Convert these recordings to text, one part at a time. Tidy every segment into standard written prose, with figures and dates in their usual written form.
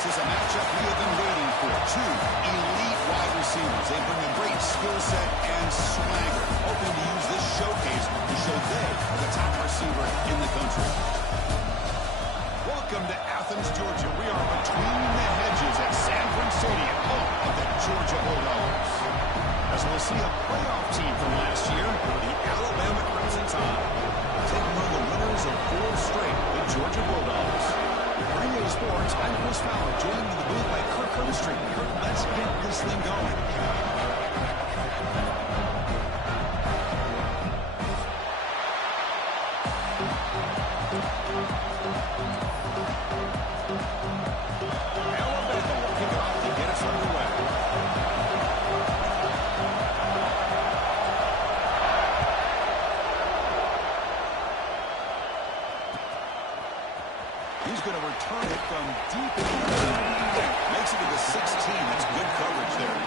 This is a matchup we have been waiting for. Two elite wide receivers. They bring a great skill set and swagger, hoping to use this showcase to show they are the top receiver in the country. Welcome to Athens, Georgia. We are between the hedges at Sanford Stadium, home of the Georgia Bulldogs. As we'll see a playoff team from last year, the Alabama Crimson Tide, taking on the winners of 4 straight, the Georgia Bulldogs. Radio Sports, I'm Chris Fowler, joined in the booth by Kirk Herbstreit. Kirk, let's get this thing going. Alabama will kick it off to get us underway. He's going to return it from deep in the area. Makes it to the 16. That's good coverage there.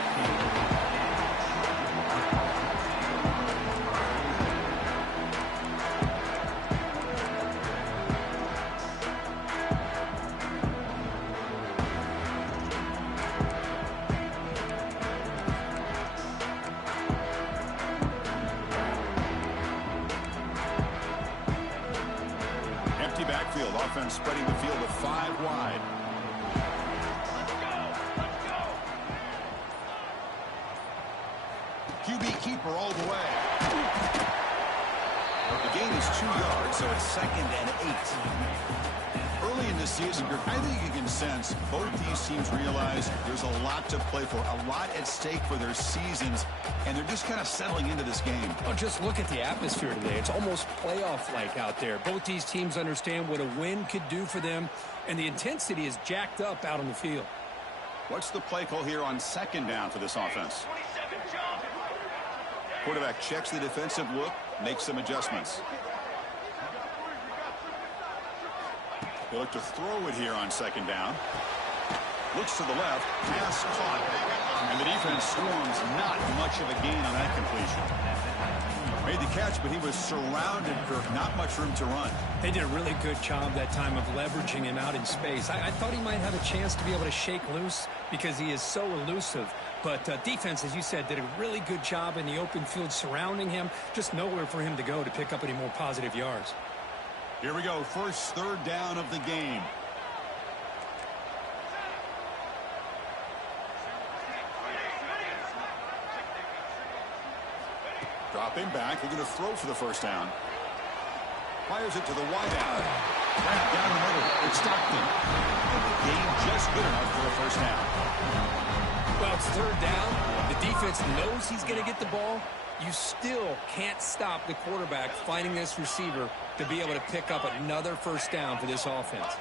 Empty backfield. Offense spreading the field with 5 wide. QB keeper all the way. The gain is 2 yards, so it's 2nd and 8. Early in the season, I think you can sense both these teams realize there's a lot to play for, a lot at stake for their seasons, and they're just kind of settling into this game. Oh, just look at the atmosphere today. It's almost playoff-like out there. Both these teams understand what a win could do for them, and the intensity is jacked up out on the field. What's the play call here on 2nd down for this offense? Quarterback checks the defensive look, makes some adjustments. He'll look to throw it here on 2nd down. Looks to the left, pass caught. And the defense swarms, not much of a gain on that completion. Made the catch, but he was surrounded, Kirk. Not much room to run. They did a really good job that time of leveraging him out in space. I thought he might have a chance to be able to shake loose because he is so elusive. But defense, as you said, did a really good job in the open field surrounding him. Just nowhere for him to go to pick up any more positive yards. Here we go. First 3rd down of the game. Dropping back. Looking to throw for the 1st down. Fires it to the wide out. Right down the middle. It's Stockton. And the gain just good enough for a 1st down. Well, it's 3rd down. The defense knows he's going to get the ball. You still can't stop the quarterback finding this receiver to be able to pick up another 1st down for this offense.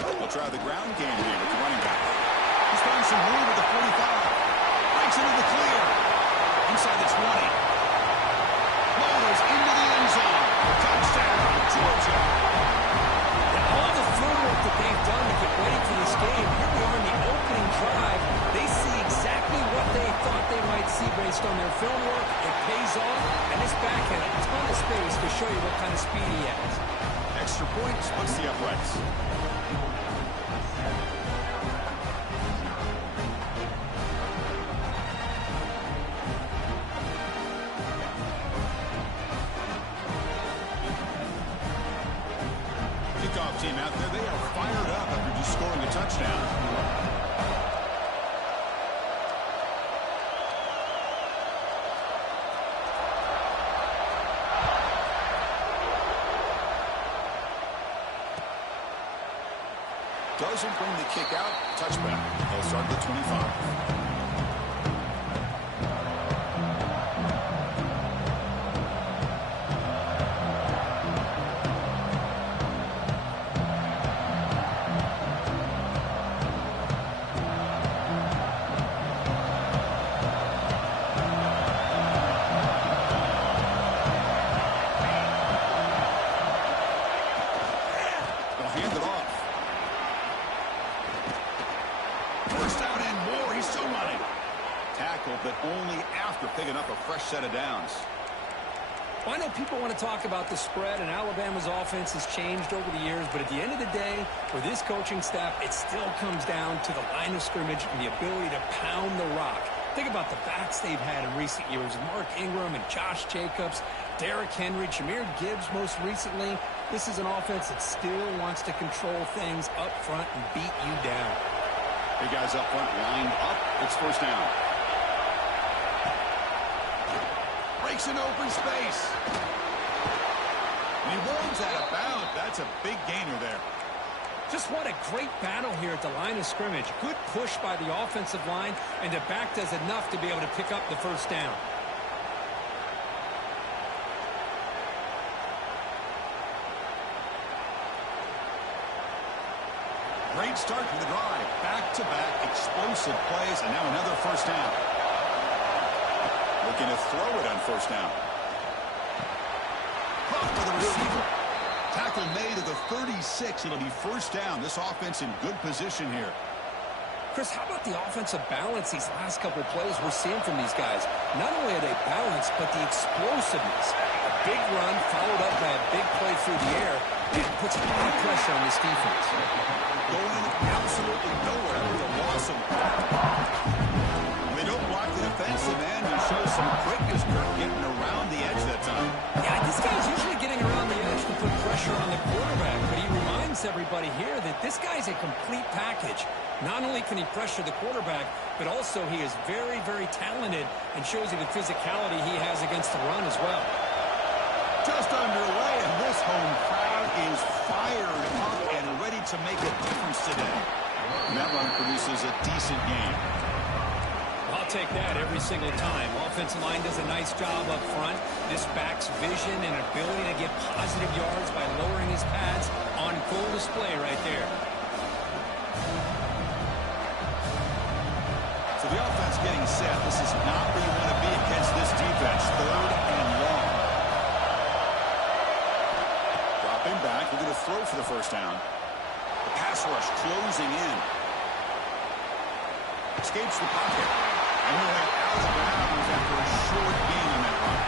We'll try the ground game here with the running back. He's found some room at the 45. Breaks into the clear. Inside the 20. Flows into the end zone. Touchdown, Georgia. All the footwork that they've done to get ready for this game, here we are in the opening drive. They see exactly what they thought they might see based on their film work. It pays off, and this back had a ton of space to show you what kind of speed he has. Extra point splits the uprights. Kickoff team out there, they are fired up after just scoring a touchdown. Doesn't bring the kick out. Touchback. They'll start at the 25. But only after picking up a fresh set of downs. Well, I know people want to talk about the spread, and Alabama's offense has changed over the years, but at the end of the day, for this coaching staff, it still comes down to the line of scrimmage and the ability to pound the rock. Think about the backs they've had in recent years, Mark Ingram and Josh Jacobs, Derrick Henry, Jahmyr Gibbs most recently. This is an offense that still wants to control things up front and beat you down. The guys up front lined up. It's first down. Breaks an open space. And he runs out of bounds. That's a big gainer there. Just what a great battle here at the line of scrimmage. Good push by the offensive line, and the back does enough to be able to pick up the first down. Great start to the drive. Back-to-back explosive plays, and now another first down. Looking to throw it on first down. Caught for the receiver. Tackle made at the 36. It'll be first down. This offense in good position here. Chris, how about the offensive balance these last couple of plays we're seeing from these guys? Not only are they balanced, but the explosiveness. A big run followed up by a big play through the air. It puts a lot of pressure on this defense. Going absolutely nowhere with a loss of... They don't block the defensive end and show some quickness, Kirk, getting around the edge that time. Yeah, this guy's usually getting around the edge to put pressure on the quarterback, but he reminds everybody here that this guy's a complete package. Not only can he pressure the quarterback, but also he is very, very talented and shows you the physicality he has against the run as well. Just underway, and this home crowd is fired up and ready to make a difference today. And that run produces a decent game. I'll take that every single time. Offensive line does a nice job up front. This back's vision and ability to get positive yards by lowering his pads on full display right there. So the offense getting set. This is not where you want to be against this defense. Third and long. Dropping back. We're going to throw for the first down. The pass rush closing in. Escapes the pocket. And he went out of bounds after a short gain on that run.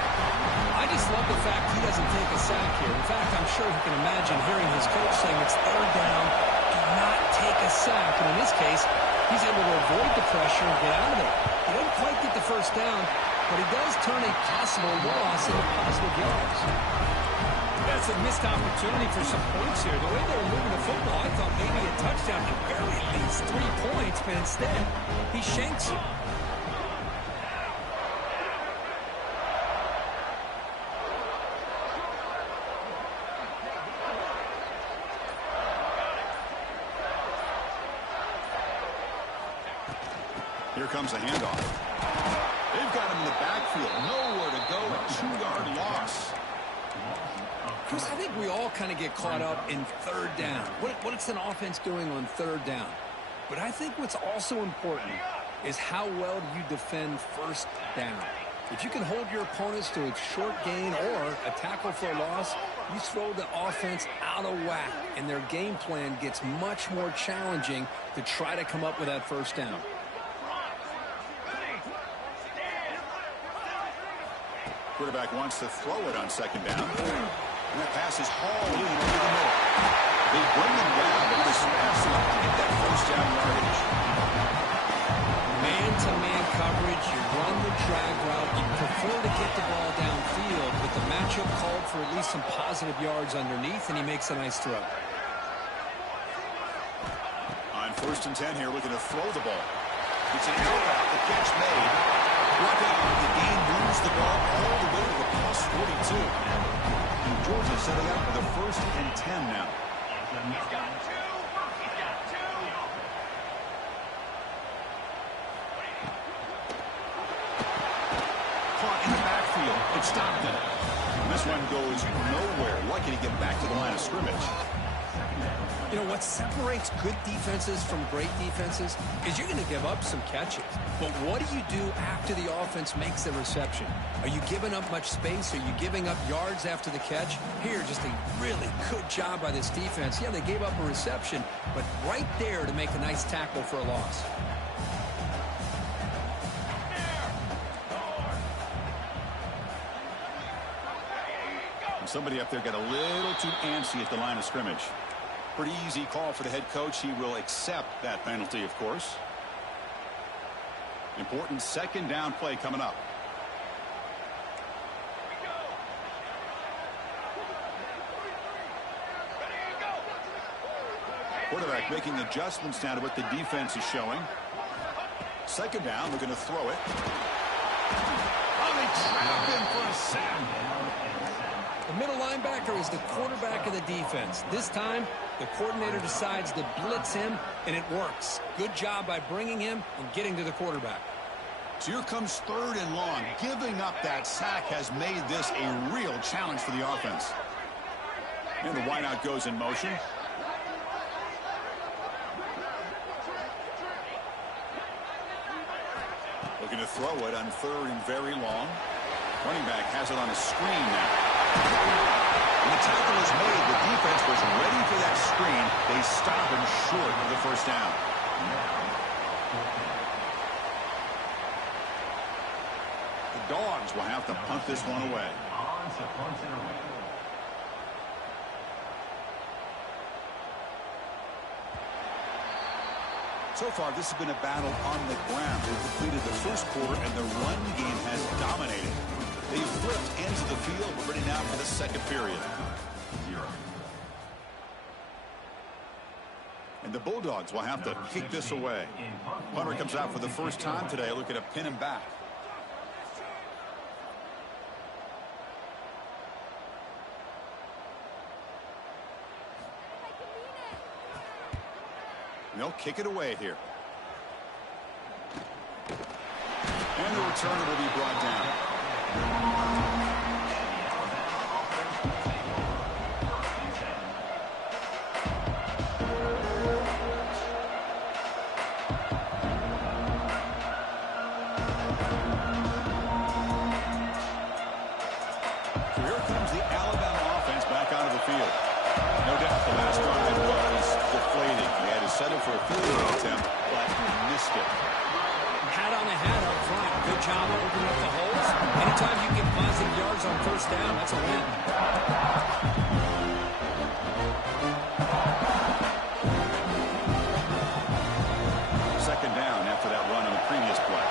I just love the fact he doesn't take a sack here. In fact, I'm sure he can imagine hearing his coach saying it's third down, do not take a sack. And in this case, he's able to avoid the pressure and get out of it. He doesn't quite get the first down, but he does turn a possible loss into positive yards. That's a missed opportunity for some points here. The way they were moving the football, I thought maybe a touchdown at very least 3 points, but instead, he shanks it. Here comes the handoff. They've got him in the backfield. Nowhere to go. A 2-yard loss. Chris, I think we all kind of get caught up in third down. What is an offense doing on third down? But I think what's also important is how well do you defend first down. If you can hold your opponents to a short gain or a tackle for a loss, you throw the offense out of whack, and their game plan gets much more challenging to try to come up with that first down. Quarterback wants to throw it on second down. And that pass is hauled in over the middle. They bring him down, but it was fast enough to get that first down yardage. Man-to-man coverage, you run the drag route, you prefer to get the ball downfield, but the matchup called for at least some positive yards underneath, and he makes a nice throw. On first and 10 here, looking to throw the ball. It's an out route, the catch made. Look out, the game moves the ball all the way to the plus 42. And Georgia setting up for the first and 10 now. He's got two. He's got two. Caught in the backfield. It stopped him. This one goes nowhere. Lucky to get back to the line of scrimmage. You know, what separates good defenses from great defenses is you're going to give up some catches. But what do you do after the offense makes the reception? Are you giving up much space? Are you giving up yards after the catch? Here, just a really good job by this defense. Yeah, they gave up a reception, but right there to make a nice tackle for a loss. Somebody up there got a little too antsy at the line of scrimmage. Pretty easy call for the head coach. He will accept that penalty, of course. Important second down play coming up. Quarterback making adjustments now to what the defense is showing. Second down, they're going to throw it. Oh, they trap him for a sack. The middle linebacker is the quarterback of the defense. This time, the coordinator decides to blitz him, and it works. Good job by bringing him and getting to the quarterback. So here comes 3rd and long. Giving up that sack has made this a real challenge for the offense. And the wideout goes in motion. Looking to throw it on 3rd and very long. Running back has it on a screen now. When the tackle is made, the defense was ready for that screen. They stop him short of the first down. The Dogs will have to punt this one away. So far, this has been a battle on the ground. They've completed the first quarter, and the run game has dominated. They've flipped into the field. We're ready now for the second period. And the Bulldogs will have to kick this away. Punter comes out for the first time today, looking to pin him back. And they'll kick it away here. And the return will be brought down. So here comes the Alabama offense back onto the field. No doubt the last drive was deflating. He had to settle for a field goal attempt, but missed it. Hat on the hat up front. Good job of opening up the holes. Anytime you get positive yards on first down, that's a win. Second down after that run on the previous play.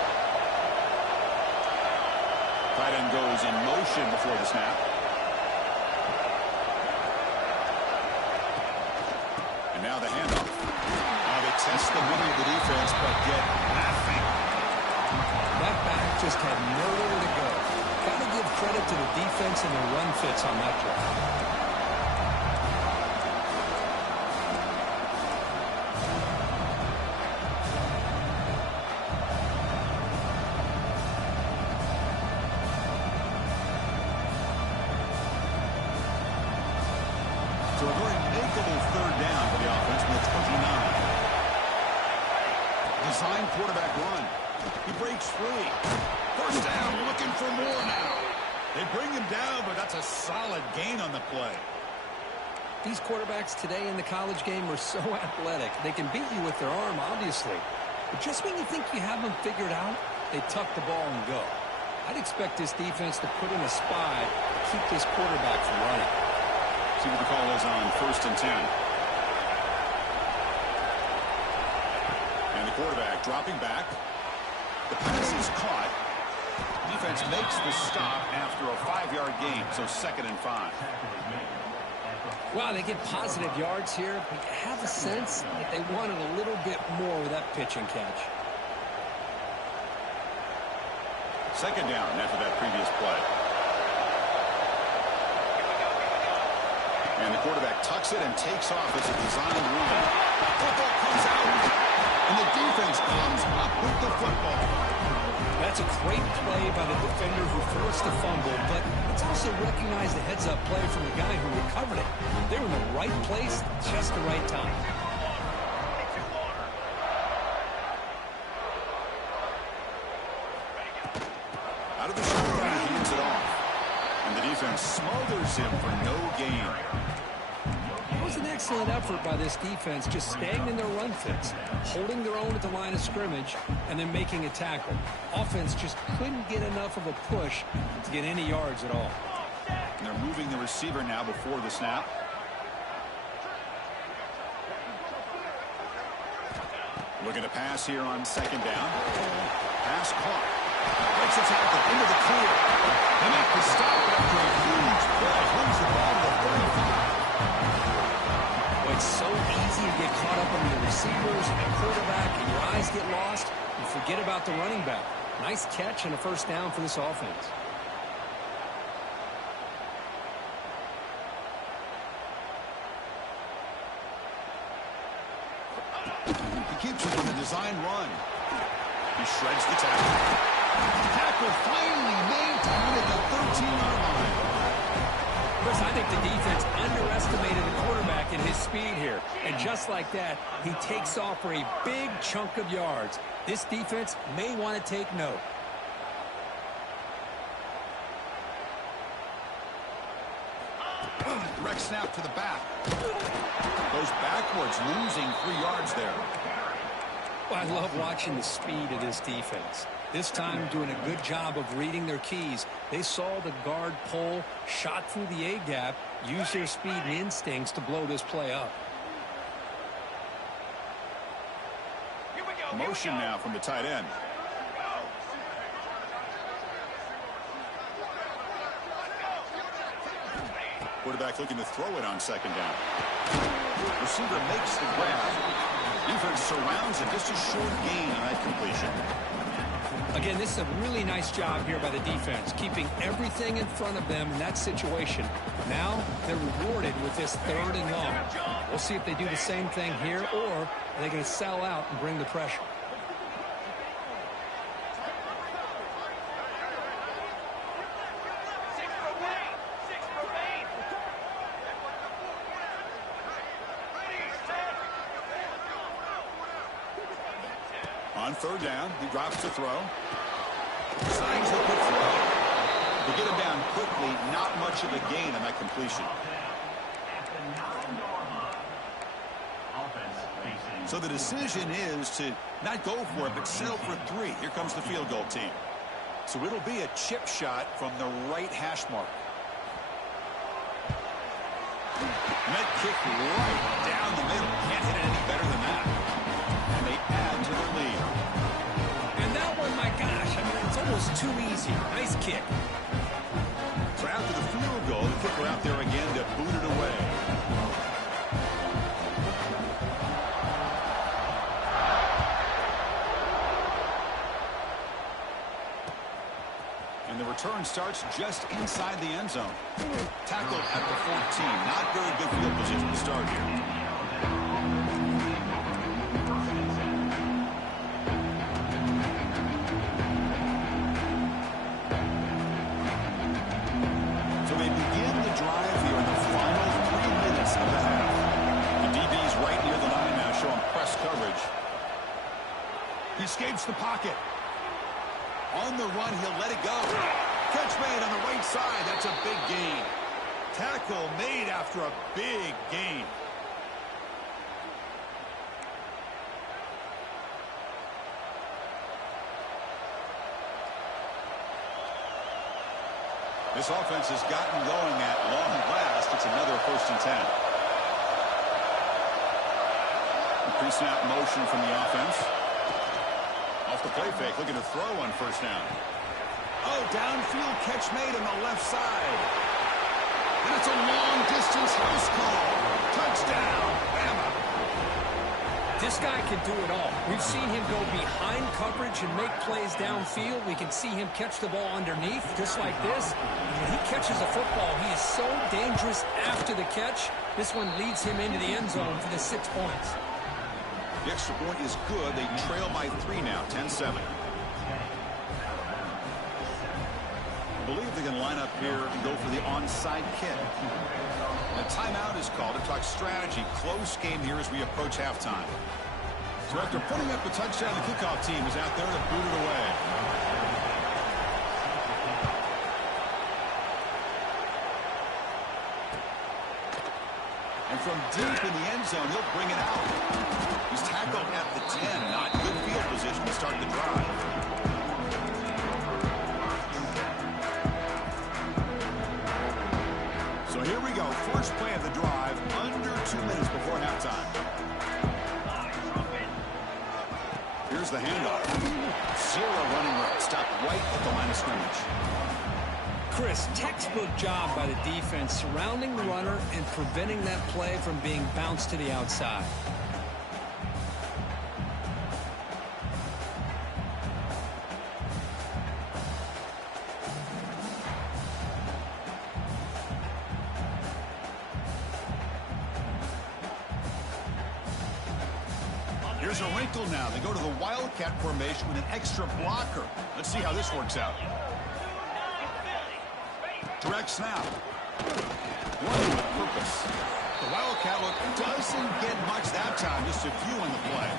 Tight end goes in motion before the snap. And now the handoff. Now they test the middle of the defense, but get nothing. That back just had nowhere to go. Got to give credit to the defense and their run fits on that play. So a very makeable third down for the offense from the 29. Design quarterback run. He breaks free. First down, looking for more now. They bring him down, but that's a solid gain on the play. These quarterbacks today in the college game are so athletic. They can beat you with their arm, obviously. But just when you think you have them figured out, they tuck the ball and go. I'd expect this defense to put in a spy to keep this quarterback from running. See what the call is on 1st and 10. And the quarterback dropping back. The pass is caught. Defense makes the stop after a 5-yard gain, so 2nd and 5. Wow, they get positive yards here, but you have a sense that they wanted a little bit more with that pitch and catch. Second down after that previous play. And the quarterback tucks it and takes off as a designed run. Football comes out, and the defense comes up with the football. That's a great play by the defender who forced the fumble, but it's also recognized the heads-up play from the guy who recovered it. They're in the right place, just the right time. Out of the shoulder, he hands it off. And the defense smothers him for no gain. It was an excellent effort by this defense, just staying in their run fits, holding their own at the line of scrimmage, and then making a tackle. Offense just couldn't get enough of a push to get any yards at all. And they're moving the receiver now before the snap. Looking to pass here on second down. Pass caught. Breaks the tackle into the clear. They make the stop after a huge play. Brings the ball to the 35. Well, it's so easy to get caught up on the receivers and the quarterback, and your eyes get lost. You forget about the running back. Nice catch and a first down for this offense. Keeps it in the design run. He shreds the tackle. Tackle finally made down at the 13-yard line. Chris, I think the defense underestimated the quarterback in his speed here. And just like that, he takes off for a big chunk of yards. This defense may want to take note. Direct snap to the back. Goes backwards, losing 3 yards there. Well, I love watching the speed of this defense. This time doing a good job of reading their keys. They saw the guard pull, shot through the A-gap, used their speed and instincts to blow this play up. Motion now from the tight end. Quarterback looking to throw it on second down. Receiver makes the grab. Defense surrounds it. Just a short gain on that completion. Again, this is a really nice job here by the defense, keeping everything in front of them in that situation. Now they're rewarded with this 3rd and long. We'll see if they do the same thing here, or are they going to sell out and bring the pressure. On 3rd down, he drops to throw. Signs the quick throw. To get him down quickly, not much of a gain on that completion. So the decision is to not go for it, but settle for 3. Here comes the field goal team. So it'll be a chip shot from the right hash mark. Net kick right down the middle. Can't hit it any better than that. And they add to their lead. And that one, my gosh, I mean, it's almost too easy. Nice kick. So after the field goal, the kicker out there again to boot it away. And the return starts just inside the end zone. Tackled at the 14. Not very good field position to start here. Escapes the pocket. On the run, he'll let it go. Catch made on the right side. That's a big gain. Tackle made after a big gain. This offense has gotten going at long last. It's another 1st and 10. Pre-snap motion from the offense. Off the play fake, looking to throw on 1st down. Oh, downfield catch made on the left side. And it's a long-distance house call. Touchdown, Bama. This guy can do it all. We've seen him go behind coverage and make plays downfield. We can see him catch the ball underneath, just like this. When he catches a football, he is so dangerous after the catch. This one leads him into the end zone for the 6 points. The extra point is good. They trail by 3 now, 10-7. I believe they can line up here and go for the onside kick. And a timeout is called to talk strategy. Close game here as we approach halftime. So after putting up a touchdown, the kickoff team is out there to boot it away. And from deep in the end zone, he'll bring it out. He's tackled at the 10. Not good field position to start the drive. Here's the handoff. Zero running route. Stopped right at the line of scrimmage. Chris, textbook job by the defense surrounding the runner and preventing that play from being bounced to the outside. Here's a wrinkle now. They go to the Wildcat formation with an extra blocker. Let's see how this works out. Direct snap. Running with purpose. The Wildcat look doesn't get much that time. Just a few on the play.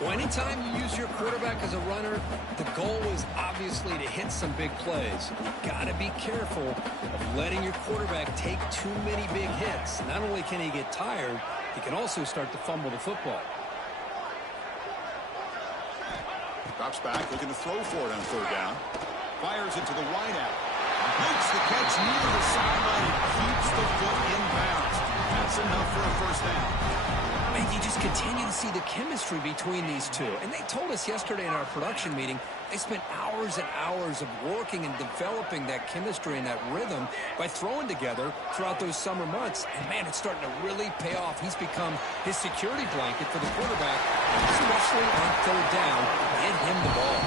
Well, anytime you use your quarterback as a runner, the goal is obviously to hit some big plays. You've got to be careful of letting your quarterback take too many big hits. Not only can he get tired, he can also start to fumble the football. Drops back, looking to throw for it on third down. Fires it to the wideout. Makes the catch near the sideline and keeps the foot in bounds. That's enough for a first down. And you just continue to see the chemistry between these two. And they told us yesterday in our production meeting, they spent hours and hours of working and developing that chemistry and that rhythm by throwing together throughout those summer months. And, man, it's starting to really pay off. He's become his security blanket for the quarterback, especially on third down. Get him the ball.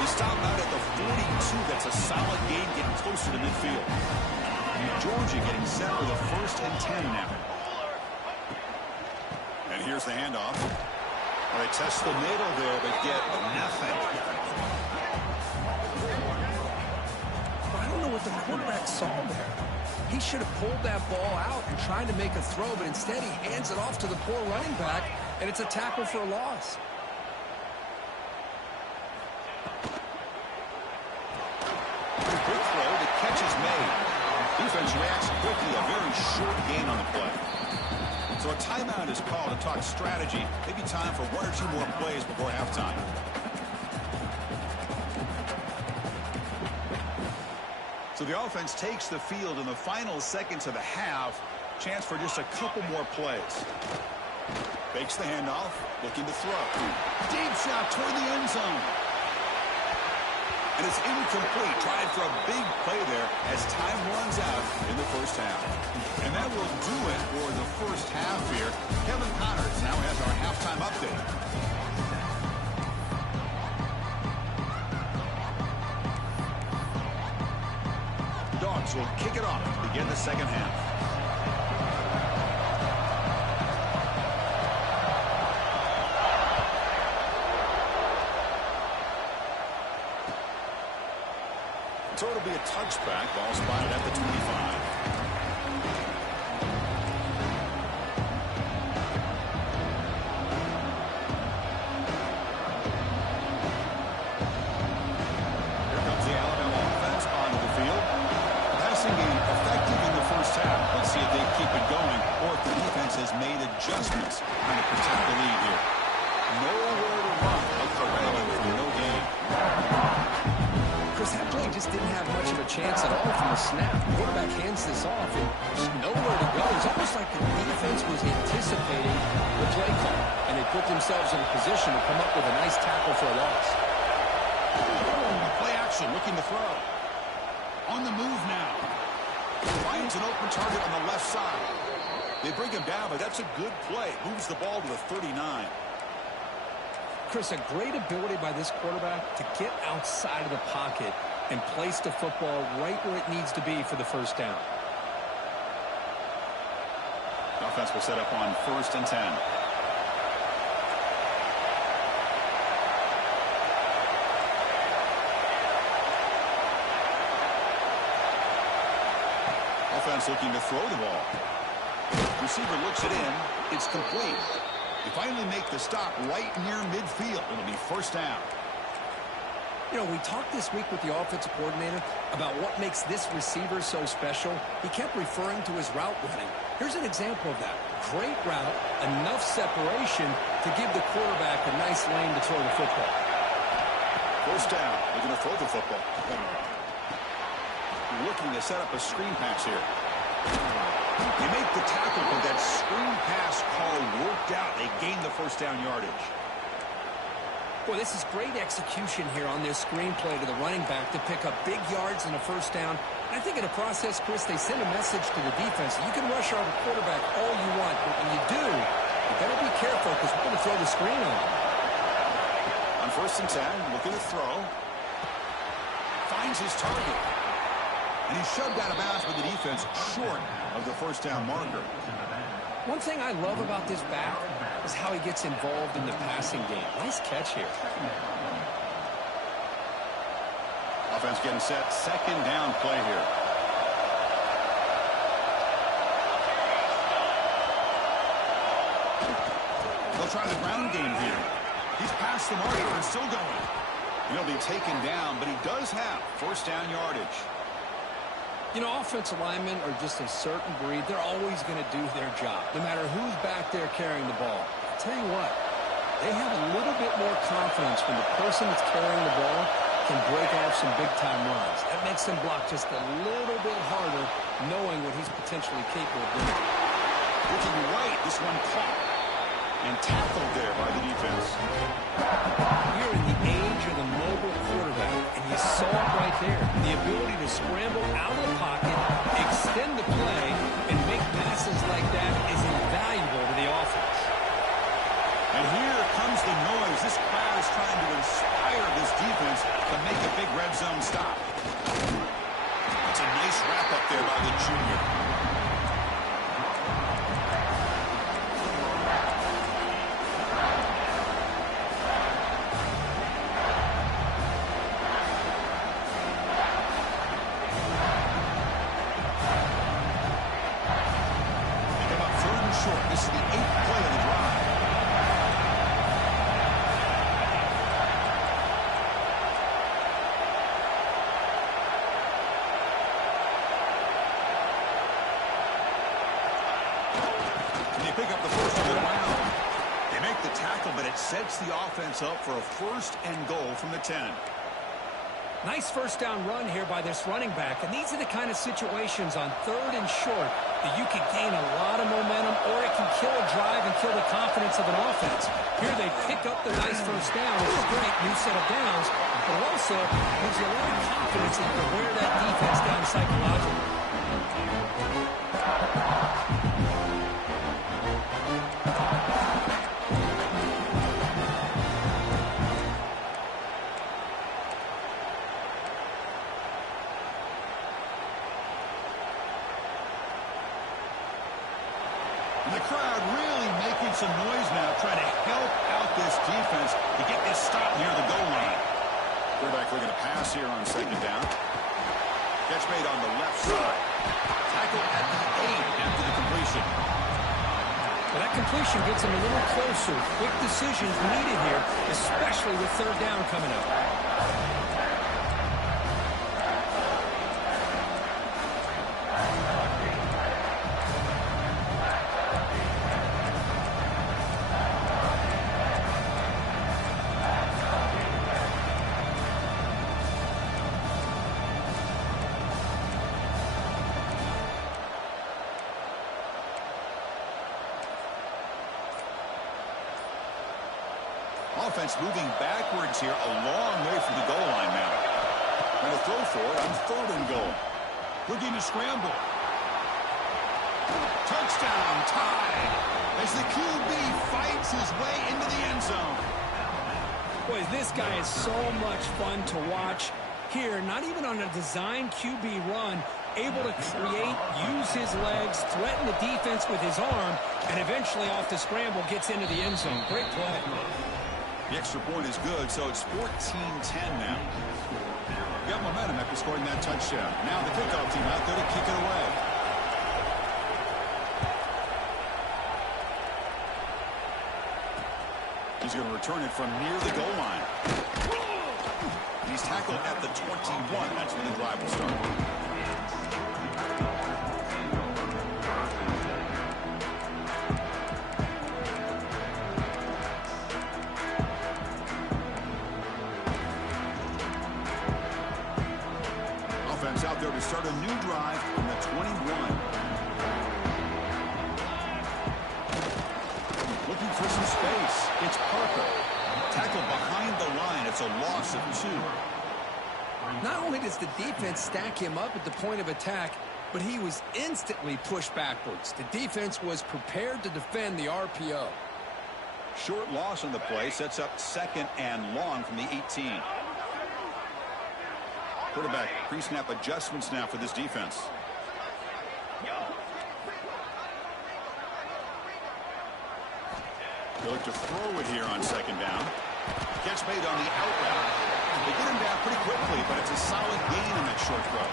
He stopped out at the 42. That's a solid gain, getting closer to midfield. Georgia getting set for the 1st and 10 now. And here's the handoff. Well, they test the middle there, but get nothing. I don't know what the quarterback saw there. He should have pulled that ball out and tried to make a throw, but instead he hands it off to the poor running back, and it's a tackle for a loss. Good throw. The catch is made. Defense reacts quickly. A very short gain on the play. So a timeout is called to talk strategy. Maybe time for 1 or 2 more plays before halftime. So the offense takes the field in the final seconds of the half. Chance for just a couple more plays. Fakes the handoff. Looking to throw. Deep shot toward the end zone. And it's incomplete. Trying for a big play there as time runs out in the first half. And that will do it for the first half here. Kevin Connors now has our halftime update. Dogs will kick it off to begin the second half. So it'll be a touchback. Ball spotted at the 25. Here comes the Alabama offense onto the field. Passing game effective in the first half. Let's see if they keep it going or if the defense has made adjustments trying to protect the lead here. Nowhere to run. Up the railing for no gain. Chris, that play just didn't have much of a chance at all from the snap. The quarterback hands this off, and there's nowhere to go. It's almost like the defense was anticipating the play call, and they put themselves in a position to come up with a nice tackle for a loss. Play action, looking to throw. On the move now. Finds an open target on the left side. They bring him down, but that's a good play. Moves the ball to the 39. Chris, a great ability by this quarterback to get outside of the pocket and place the football right where it needs to be for the first down. Offense will set up on 1st and 10. Offense looking to throw the ball. Receiver looks it in. It's complete. They finally make the stop right near midfield. It'll be first down. You know, we talked this week with the offensive coordinator about what makes this receiver so special. He kept referring to his route running. Here's an example of that. Great route, enough separation to give the quarterback a nice lane to throw the football. First down. They're going to throw the football. Looking to set up a screen pass here. They make the tackle, but that screen pass call worked out. They gain the first down yardage. Boy, this is great execution here on this screenplay to the running back to pick up big yards and a first down. And I think in the process, Chris, they send a message to the defense. You can rush our quarterback all you want, but when you do, you better be careful because we're going to throw the screen on him. On 1st and 10, looking to throw. Finds his target. And he's shoved out of bounds with the defense short of the first down marker. One thing I love about this back is how he gets involved in the passing game. Nice catch here. Offense getting set. 2nd down play here. They'll try the ground game here. He's past the marker and still going. He'll be taken down, but he does have first down yardage. You know, offensive linemen are just a certain breed. They're always going to do their job, no matter who's back there carrying the ball. I'll tell you what, they have a little bit more confidence when the person that's carrying the ball can break off some big-time runs. That makes them block just a little bit harder, knowing what he's potentially capable of doing. Looking right, this one caught and tackled there by the defense. We're in the age of the mobile quarterback, and you saw it right there. The ability to scramble out of the pocket, extend the play, and make passes like that is invaluable to the offense. And here comes the noise. This crowd is trying to inspire this defense to make a big red zone stop. It's a nice wrap up there by the junior. This is the 8th play of the drive. And they pick up the first of the round. They make the tackle, but it sets the offense up for a 1st and goal from the 10. Nice first down run here by this running back, and these are the kind of situations on 3rd and short that you can gain a lot of momentum, or it can kill a drive and kill the confidence of an offense. Here they pick up the nice first down, which is great, new set of downs, but it also gives you a lot of confidence that you can wear that defense down psychologically. The crowd really making some noise now, trying to help out this defense to get this stop near the goal line. Quarterback looking to pass here on 2nd down. Catch made on the left side. Tackle at the 8 after the completion. Well, that completion gets him a little closer. Quick decisions needed here, especially with 3rd down coming up. Offense moving backwards here a long way from the goal line now. Going to throw for it on 3rd and goal. Looking to scramble. Touchdown tie as the QB fights his way into the end zone. Boy, this guy is so much fun to watch. Here, not even on a design QB run, able to create, use his legs, threaten the defense with his arm, and eventually off the scramble gets into the end zone. Great play. The extra point is good, so it's 14-10 now. Got momentum after scoring that touchdown. Now the kickoff team out there to kick it away. He's going to return it from near the goal line. He's tackled at the 21. That's when the drive will start. Out there to start a new drive from the 21. Looking for some space. It's Parker. Tackled behind the That's a loss of 2. Not only does the defense stack him up at the point of attack, but he was instantly pushed backwards. The defense was prepared to defend the RPO. Short loss on the play sets up 2nd and long from the 18. Quarterback pre-snap adjustments now for this defense. They look to throw it here on 2nd down. Catch made on the out route. They get him down pretty quickly, but it's a solid gain on that short throw.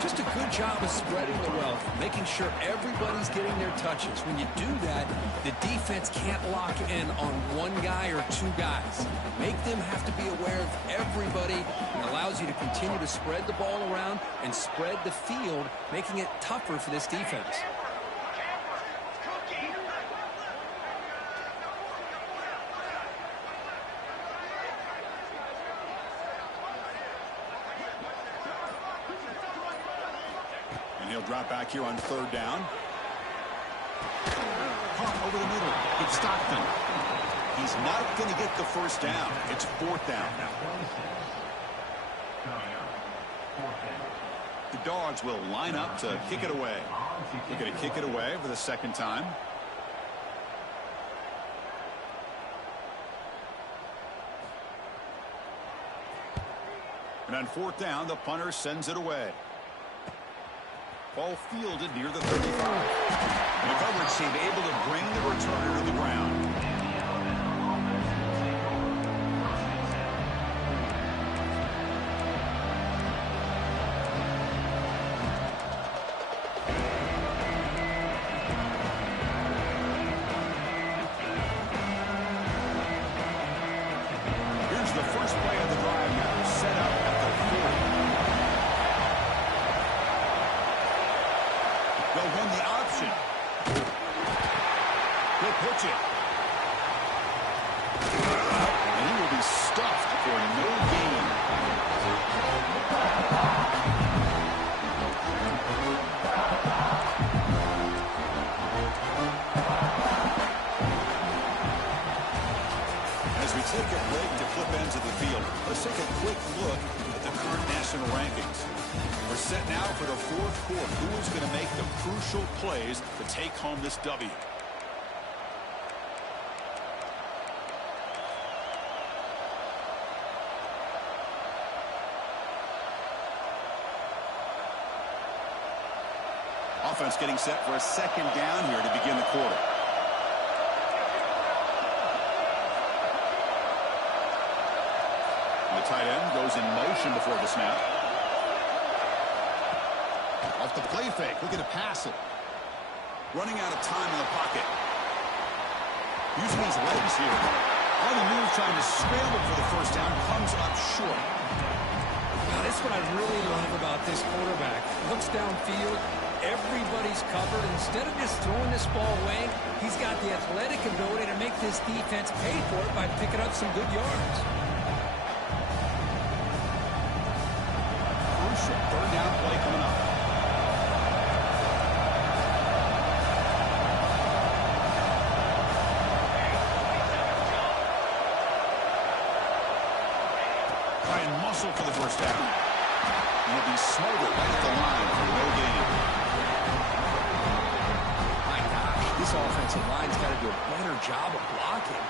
Just a good job of spreading the wealth, making sure everybody's getting their touches. When you do that, the defense can't lock in on one guy or 2 guys. Make them have to be aware of everybody, and allows you to continue to spread the ball around and spread the field, making it tougher for this defense. He'll drop back here on 3rd down. Pump over the middle. It's Stockton. He's not going to get the 1st down. It's 4th down. The Dogs will line up to kick it away. They're going to kick it away for the 2nd time. And on 4th down, the punter sends it away. Ball fielded near the 35. And the coverage team able to bring the returner to the ground. Here's the first play of the drive now, set up at the 40. They'll run the option. He'll pitch it. And he will be stuffed for no gain. As we take a break to flip ends of the field, let's take a quick look at the current national rankings. We're set now for the 4th quarter. Who is going to make the crucial plays to take home this W? Offense getting set for a 2nd down here to begin the quarter. And the tight end goes in motion before the snap. Off the play fake, looking to pass it. Running out of time in the pocket. Using his legs here. On the move, trying to scramble for the 1st down, comes up short. Now, that's what I really love about this quarterback. Looks downfield, everybody's covered. Instead of just throwing this ball away, he's got the athletic ability to make this defense pay for it by picking up some good yards. Crucial 3rd down play coming up. Muscle for the 1st down. He'll be smothered right at the line for no gain. My gosh, this offensive line's got to do a better job of blocking.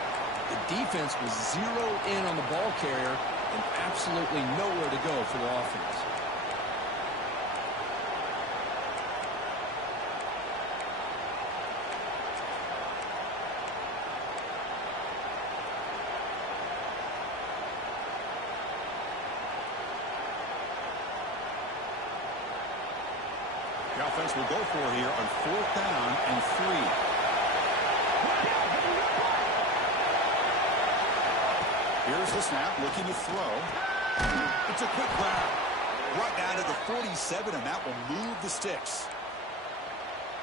The defense was zeroed in on the ball carrier and absolutely nowhere to go for the offense. The offense will go for it here on 4th down and 3. Here's the snap, looking to throw. It's a quick grab. Brought down to the 47, and that will move the sticks.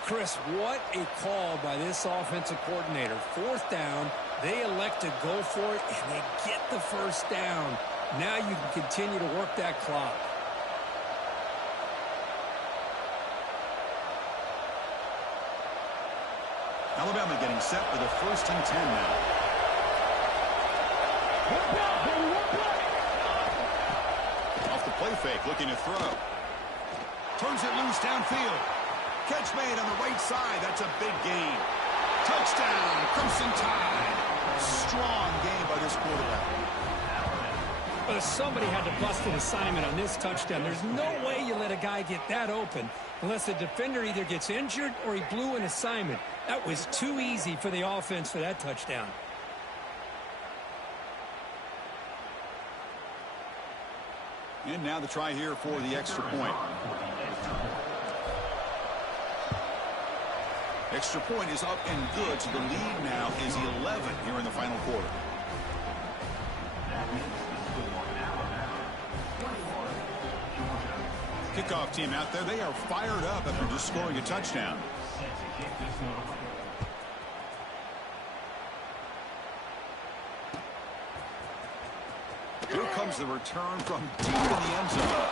Chris, what a call by this offensive coordinator. 4th down, they elect to go for it, and they get the 1st down. Now you can continue to work that clock. Alabama getting set for the 1st and 10 now. play fake, looking to throw. Turns it loose downfield. Catch made on the right side. That's a big gain. Touchdown, Crimson Tide. Strong game by this quarterback. Well, somebody had to bust an assignment on this touchdown. There's no way you let a guy get that open unless the defender either gets injured or he blew an assignment. That was too easy for the offense for that touchdown. And now the try here for the extra point. Extra point is up and good, so the lead now is 11 here in the final quarter. Kickoff team out there, they are fired up after just scoring a touchdown. Here comes the return from deep in the end zone.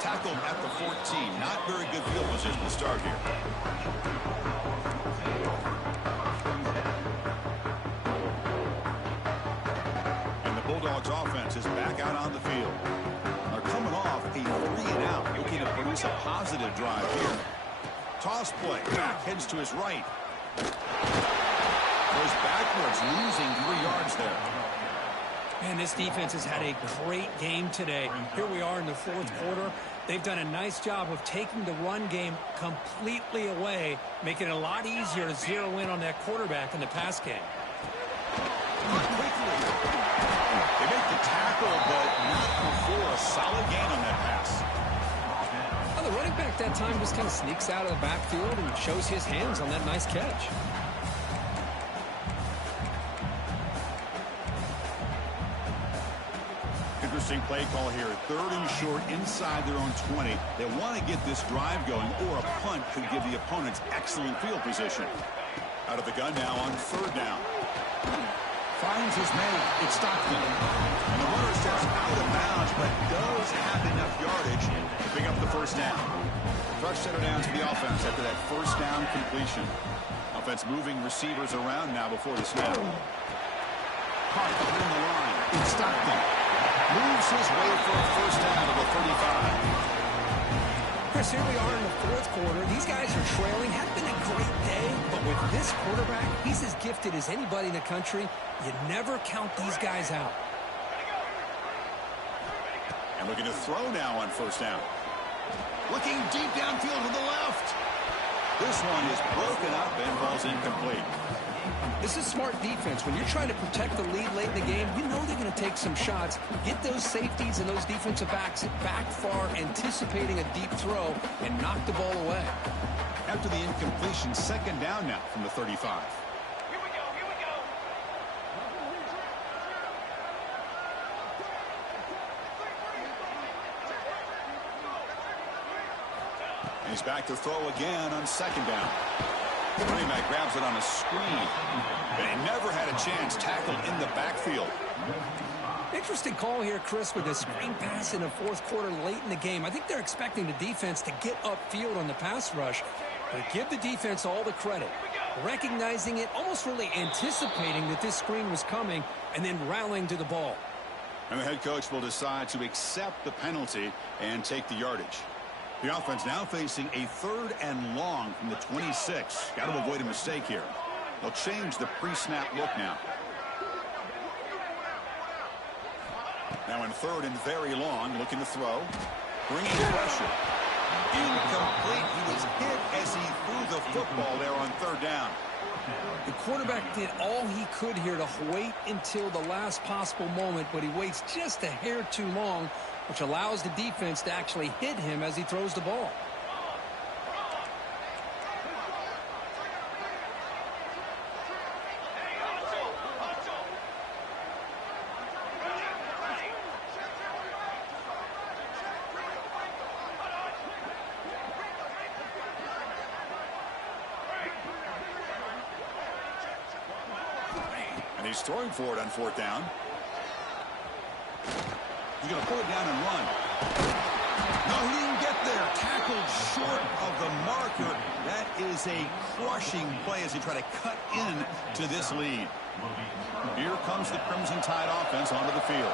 Tackled at the 14. Not very good field position to start here. And the Bulldogs offense is back out on the field. They're coming off a 3-and-out, looking to produce a positive drive here. Toss play. Back heads to his right. Goes backwards, losing 3 yards there. Man, this defense has had a great game today. Here we are in the fourth quarter. They've done a nice job of taking the run game completely away, making it a lot easier to zero in on that quarterback in the pass game. Quickly. They make the tackle, but not before a solid gain on that pass. Well, the running back that time just kind of sneaks out of the backfield and shows his hands on that nice catch. Interesting play call here. 3rd and short inside their own 20. They want to get this drive going, or a punt could give the opponents excellent field position. Out of the gun now on 3rd down. Finds his man. It's Stockton. And the runner steps out of bounds, but does have enough yardage to pick up the 1st down. Fresh set of downs for the offense after that 1st down completion. Offense moving receivers around now before the snap. Hart behind the line. It's Stockton. Moves his way for a 1st down to the 35. Chris, here we are in the fourth quarter. These guys are trailing. Had been a great day, but with this quarterback, he's as gifted as anybody in the country. You never count these guys out. And looking to throw now on 1st down. Looking deep downfield to the left. This one is broken up and falls incomplete. This is smart defense. When you're trying to protect the lead late in the game, you know they're going to take some shots. Get those safeties and those defensive backs back far, anticipating a deep throw, and knock the ball away. After the incompletion, 2nd down now from the 35. Here we go, here we go. And he's back to throw again on 2nd down. The running back grabs it on a screen. But he never had a chance, tackled in the backfield. Interesting call here, Chris, with a screen pass in the fourth quarter late in the game. I think they're expecting the defense to get upfield on the pass rush. But give the defense all the credit. Recognizing it, almost really anticipating that this screen was coming, and then rallying to the ball. And the head coach will decide to accept the penalty and take the yardage. The offense now facing a 3rd and long from the 26. Got to avoid a mistake here. They'll change the pre-snap look now. Now in 3rd and very long, looking to throw. Bringing pressure. Incomplete. He was hit as he threw the football there on 3rd down. The quarterback did all he could here to wait until the last possible moment, but he waits just a hair too long, which allows the defense to actually hit him as he throws the ball. And he's throwing for it on 4th down. He's going to pull it down and run. No, he didn't get there. Tackled short of the marker. That is a crushing play as he try to cut in to this lead. Here comes the Crimson Tide offense onto the field.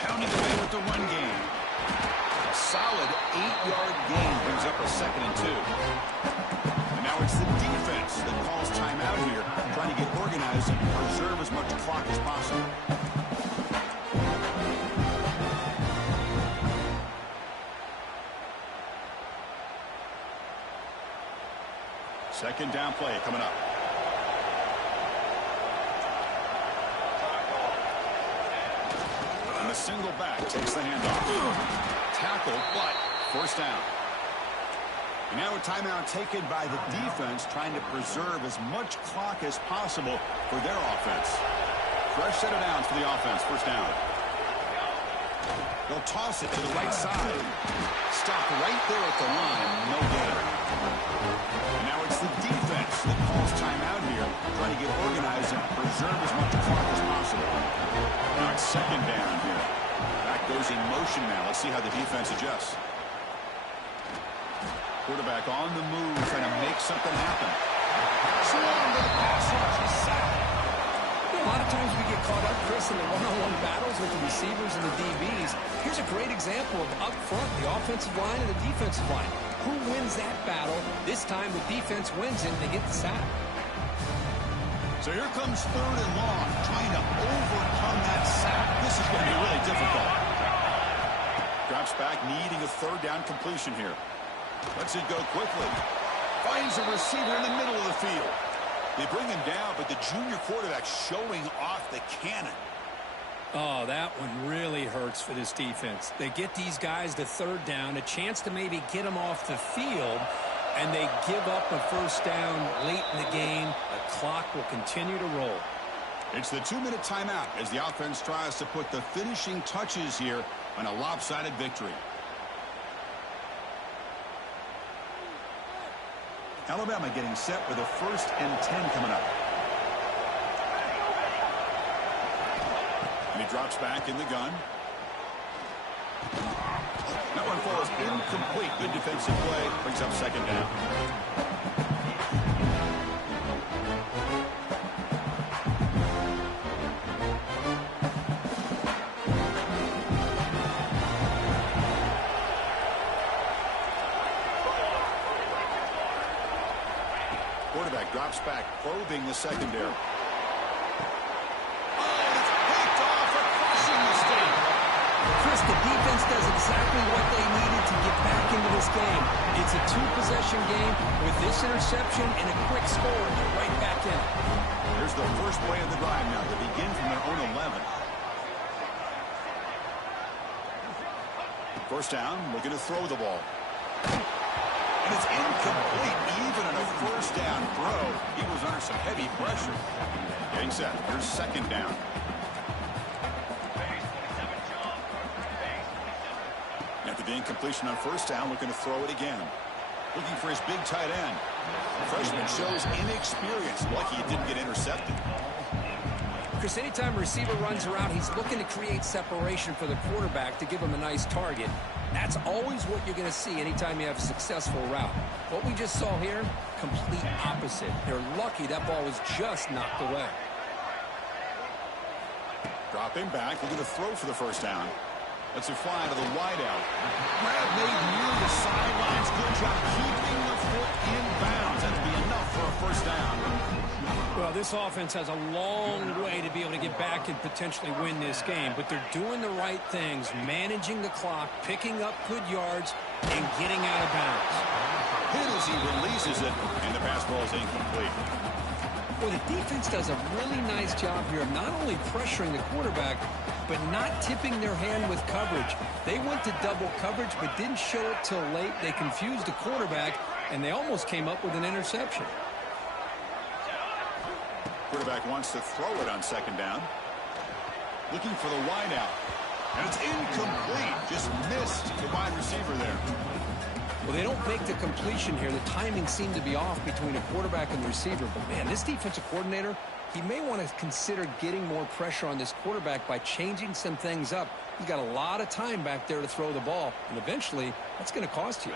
Pounding away with the run game. A solid 8-yard gain brings up a 2nd and 2. And now it's the defense that calls timeout here, trying to get organized and preserve as much clock as possible. Second down play coming up. And the single back takes the handoff. Tackle, but first down. And now a timeout taken by the defense, trying to preserve as much clock as possible for their offense. Fresh set of downs for the offense. First down. They'll toss it to the right side. Stop right there at the line. No gain. And now it's the defense that calls timeout here, trying to get organized and preserve as much clock as possible. Now it's second down here. Back goes in motion now. Let's see how the defense adjusts. Quarterback on the move, trying to make something happen. Swarm to the pass rush. He's sacked. A lot of times we get caught up, Chris, in the one-on-one battles with the receivers and the DBs. Here's a great example of up front, the offensive line and the defensive line. Who wins that battle? This time the defense wins it and they get the sack. So here comes third and long, trying to overcome that sack. This is going to be really difficult. Drops back, needing a third down completion here. Lets it go quickly. Finds a receiver in the middle of the field. They bring him down, but the junior quarterback showing off the cannon. Oh, that one really hurts for this defense. They get these guys to third down, a chance to maybe get them off the field, and they give up a first down late in the game. The clock will continue to roll. It's the 2-minute timeout as the offense tries to put the finishing touches here on a lopsided victory. Alabama getting set with a 1st and 10 coming up. And he drops back in the gun. That one falls incomplete. Good defensive play. Brings up second down. Quarterback drops back, probing the secondary. Chris, the defense does exactly what they needed to get back into this game. It's a 2-possession game with this interception and a quick score. They're right back in. Here's the first play of the drive now. They begin from their own 11. First down, looking to throw the ball. And it's incomplete. Even on a first down throw, he was under some heavy pressure. Getting set. Here's second down. After the incompletion on first down, looking to throw it again. Looking for his big tight end. The freshman shows inexperience. Lucky he didn't get intercepted. Chris, anytime a receiver runs around, he's looking to create separation for the quarterback to give him a nice target. That's always what you're going to see anytime you have a successful route. What we just saw here, complete opposite. They're lucky that ball was just knocked away. Dropping back, looking to throw for the first down. Lets it fly to the wideout. Grab made near the sidelines. Good job keeping the foot in bounds. That'll be enough for a first down. Well, this offense has a long way to be able to get back and potentially win this game, but they're doing the right things, managing the clock, picking up good yards, and getting out of bounds. Hit as he releases it, and the pass ball is incomplete. Well, the defense does a really nice job here of not only pressuring the quarterback, but not tipping their hand with coverage. They went to double coverage, but didn't show it till late. They confused the quarterback, and they almost came up with an interception. Quarterback wants to throw it on second down. Looking for the wideout. And it's incomplete. Just missed the wide receiver there. Well, they don't make the completion here. The timing seemed to be off between a quarterback and the receiver. But, man, this defensive coordinator, he may want to consider getting more pressure on this quarterback by changing some things up. He's got a lot of time back there to throw the ball. And eventually, that's going to cost you.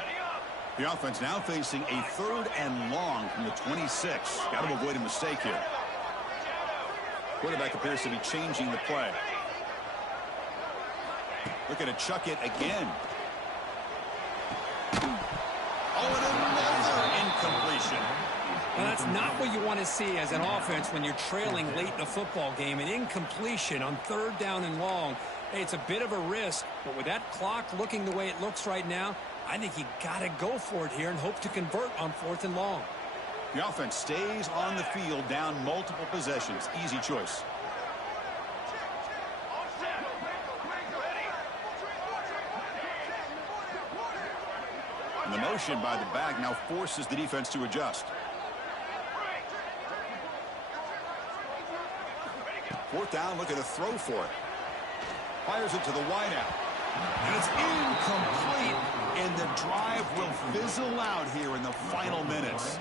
The offense now facing a 3rd and long from the 26. Got to avoid a mistake here. Quarterback appears to be changing the play. Looking to chuck it again. Oh, and another incompletion. Well, that's not what you want to see as an offense when you're trailing late in a football game. An incompletion on 3rd down and long. Hey, it's a bit of a risk, but with that clock looking the way it looks right now, I think you got to go for it here and hope to convert on 4th and long. The offense stays on the field down multiple possessions. Easy choice. And the motion by the back now forces the defense to adjust. 4th down, looking to throw for it. Fires it to the wideout. And it's incomplete. And the drive will fizzle out here in the final minutes.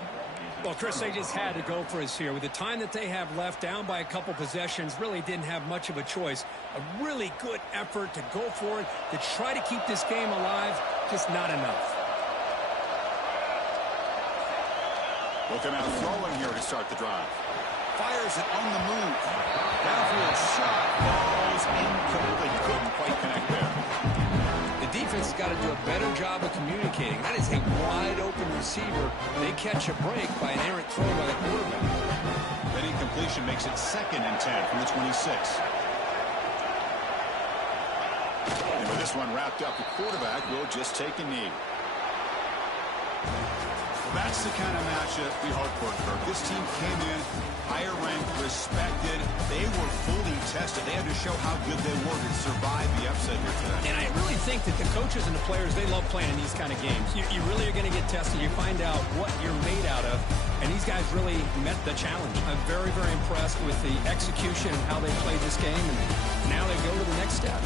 Well, Chris, they just had to go for us here. With the time that they have left, down by a couple possessions, really didn't have much of a choice. A really good effort to go for it, to try to keep this game alive, just not enough. Will come out throwing here to start the drive. Fires it on the move. Downfield shot falls incomplete. Couldn't quite connect there. The defense has got to do a better job of communicating. That is a wide-open receiver. They catch a break by an errant throw by the quarterback. That incompletion makes it 2nd and 10 from the 26. And with this one wrapped up, the quarterback will just take a knee. Well, that's the kind of matchup we hope for, Kirk. This team came in higher ranked, respected. They were fully tested. They had to show how good they were to survive the upset here today. And I really think that the coaches and the players, they love playing in these kind of games. You really are going to get tested. You find out what you're made out of. And these guys really met the challenge. I'm very, very impressed with the execution and how they played this game. And now they go to the next step.